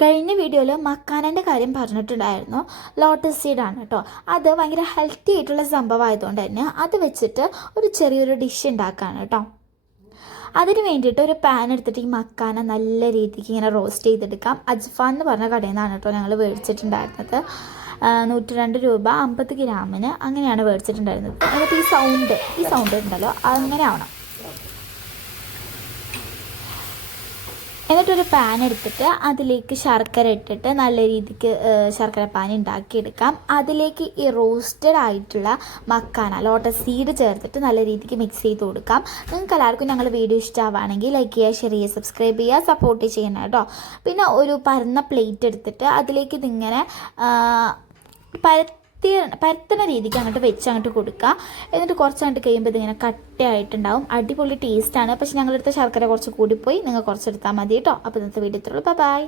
കഴിഞ്ഞ വീഡിയോയിൽ മക്കാനൻ്റെ കാര്യം പറഞ്ഞിട്ടുണ്ടായിരുന്നു. ലോട്ടസ് സീഡാണ് കേട്ടോ. അത് ഭയങ്കര ഹെൽത്തി ആയിട്ടുള്ള സംഭവമായതുകൊണ്ട് തന്നെ അത് വെച്ചിട്ട് ഒരു ചെറിയൊരു ഡിഷ് ഉണ്ടാക്കുകയാണ് കേട്ടോ. അതിന് വേണ്ടിയിട്ട് ഒരു പാൻ എടുത്തിട്ട് ഈ മക്കാന നല്ല രീതിക്ക് ഇങ്ങനെ റോസ്റ്റ് ചെയ്തെടുക്കാം. അജ്ഫാൻ എന്ന് പറഞ്ഞ കടയിൽ നിന്നാണ് കേട്ടോ ഞങ്ങൾ മേടിച്ചിട്ടുണ്ടായിരുന്നത്. 102 രൂപ 50 ഗ്രാമിന് അങ്ങനെയാണ് മേടിച്ചിട്ടുണ്ടായിരുന്നത്. എന്നിട്ട് ഈ സൗണ്ട് ഉണ്ടല്ലോ അങ്ങനെ ആവണം. എന്നിട്ടൊരു പാൻ എടുത്തിട്ട് അതിലേക്ക് ശർക്കര ഇട്ടിട്ട് നല്ല രീതിക്ക് ശർക്കര പാനി ഉണ്ടാക്കിയെടുക്കാം. അതിലേക്ക് ഈ റോസ്റ്റഡ് ആയിട്ടുള്ള മക്കാന ലോട്ടസ് സീഡ് ചേർത്തിട്ട് നല്ല രീതിക്ക് മിക്സ് ചെയ്ത് കൊടുക്കാം. നിങ്ങൾക്ക് എല്ലാവർക്കും ഞങ്ങൾ വീഡിയോ ഇഷ്ടമാവുകയാണെങ്കിൽ ലൈക്ക് ചെയ്യുക, ഷെയർ ചെയ്യുക, സബ്സ്ക്രൈബ് ചെയ്യുക, സപ്പോർട്ട് ചെയ്യണം കേട്ടോ. പിന്നെ ഒരു പരന്ന പ്ലേറ്റ് എടുത്തിട്ട് അതിലേക്ക് ഇതിങ്ങനെ പരത്തുന്ന രീതിക്ക് അങ്ങോട്ട് വെച്ച് അങ്ങോട്ട് കൊടുക്കുക. എന്നിട്ട് കുറച്ചങ്ങോട്ട് കഴിയുമ്പോൾ ഇതിങ്ങനെ കട്ടയായിട്ടുണ്ടാവും. അടിപൊളി ടേസ്റ്റാണ്. പക്ഷെ ഞങ്ങളെടുത്ത ശർക്കര കുറച്ച് കൂടിപ്പോയി, നിങ്ങൾ കുറച്ചെടുത്താൽ മതി കേട്ടോ. അപ്പോൾ ഇന്നത്തെ വീഡിയോ ഇത്രയുള്ളൂ. ബൈ.